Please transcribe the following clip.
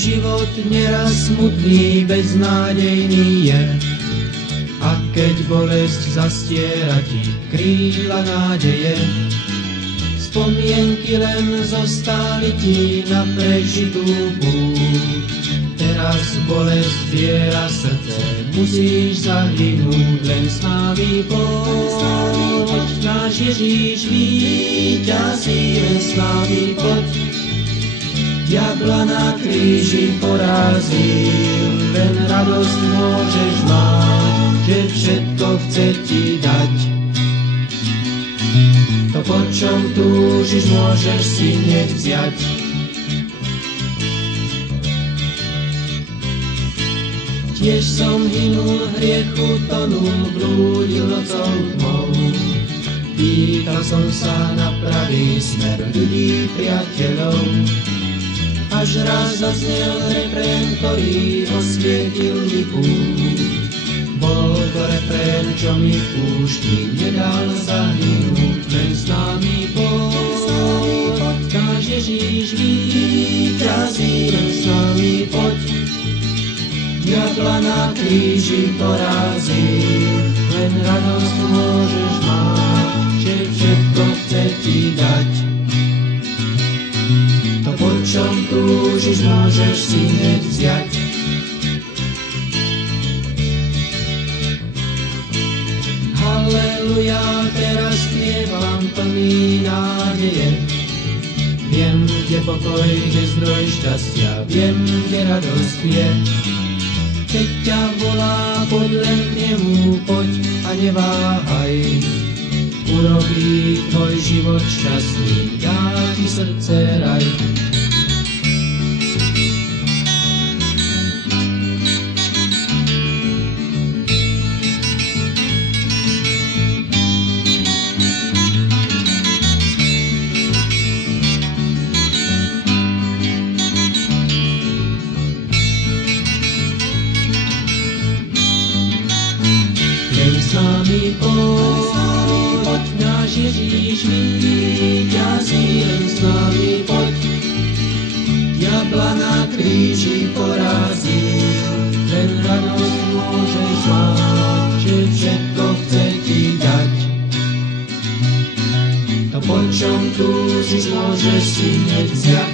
život neraz smutný, beznádejný je. A keď bolesť zastiera ti krídla nádeje, spomienky len zostali ti na prežitú púť. Teraz bolesť zbiera srdce, musíš zahynúť, len s nami poď. Náš Ježíš víťazí, len s nami poď. Diabla na kríži porazil, len radosť môžeš mať, že všetko chce ti dať. To, po čom túžiš, môžeš si hneď vziať. Tiež som hynul hriechu, tonul, blúdil nocou tmou. Pýtal som sa na pravý smer ľudí, priateľov. Až raz zaznel refrén, ktorý osvietil mi púť. Bol to refrén, čo mi v púšti nedal zahynúť, len s nami poď. Náš Ježíš víťazí, len s nami poď. Diabla na kríži porazil, len radosť môžeš mať, že všetko chce ti dať. To, po čom túžiš, môžeš si hneď vziať. Halleluja, teraz spievam plný nádeje. Viem, kde pokoj, kde zdroj šťastia, viem, kde radosť je. Keď ťa volá, poď len k nemu, poď a neváhaj. Urobí tvoj život šťastný, dá ti srdce raj. S nami poď, náš Ježíš víťazí, len s nami poď. Diabla na kríži porazil, len radosť môžeš mať, že všetko chce ti dať. To, po čom túžiš, môžeš si hneď vziať.